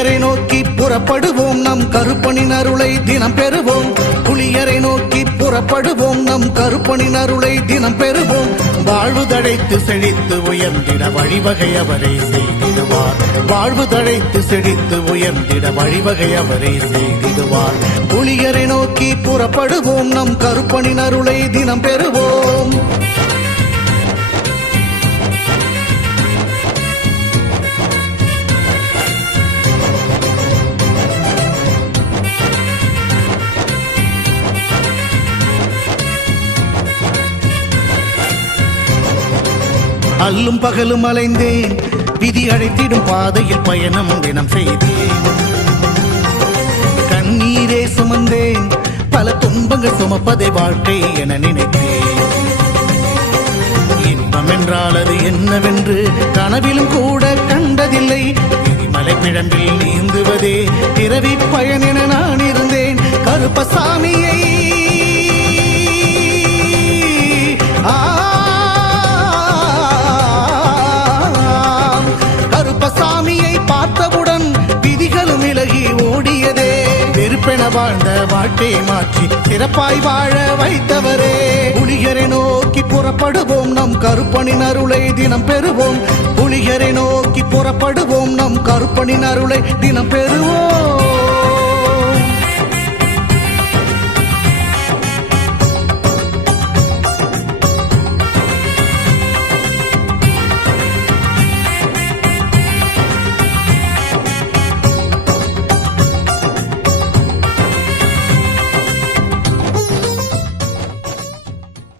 புலியரை நோக்கி புறப்படுவோம் நம் கருப்பனின் அருளை தினம் பெறுவோம். புலியரை நோக்கி புறப்படுவோம் நம் கருப்பனின் அருளை தினம் பெறுவோம். வாழ்வு தழைத்து செழித்து உயர்ந்திட வழிவகை அவரே செய்திடுவார். வாழ்வு தழைத்து செழித்து உயர்ந்திட வழிவகை அவரே செய்திடுவார். புலியரை நோக்கி புறப்படுவோம் நம் கருப்பனின் அருளை தினம் பெறுவோம். அல்லும் பகலும் அலைந்தேன், விதி அழைத்திடும் பாதையில் பயணம் தினம் செய்தேன். கண்ணீரே சுமந்தேன், பல துன்பங்கள் சுமப்பதை வாழ்க்கை என நினைத்தேன். இன்பம் என்றால் அது என்னவென்று கனவிலும் கூட கண்டதில்லை. எரிமலை பிழம்பில் நீந்துவதே பிறவி பயன் என நான் இருந்தேன். கருப்பசாமியை கருப்பசாமியை பார்த்தவுடன் விதிகளும் விலகி ஓடியதே. வெறுப்பென வாழ்ந்த வாழ்க்கை மாற்றி சிறப்பாய் வாழ வைத்தவரே. புலியரை நோக்கி புறப்படுவோம் நம் கருப்பனின் அருளை தினம் பெறுவோம். புலியரை நோக்கி புறப்படுவோம் நம் கருப்பனின் அருளை தினம் பெறுவோம்.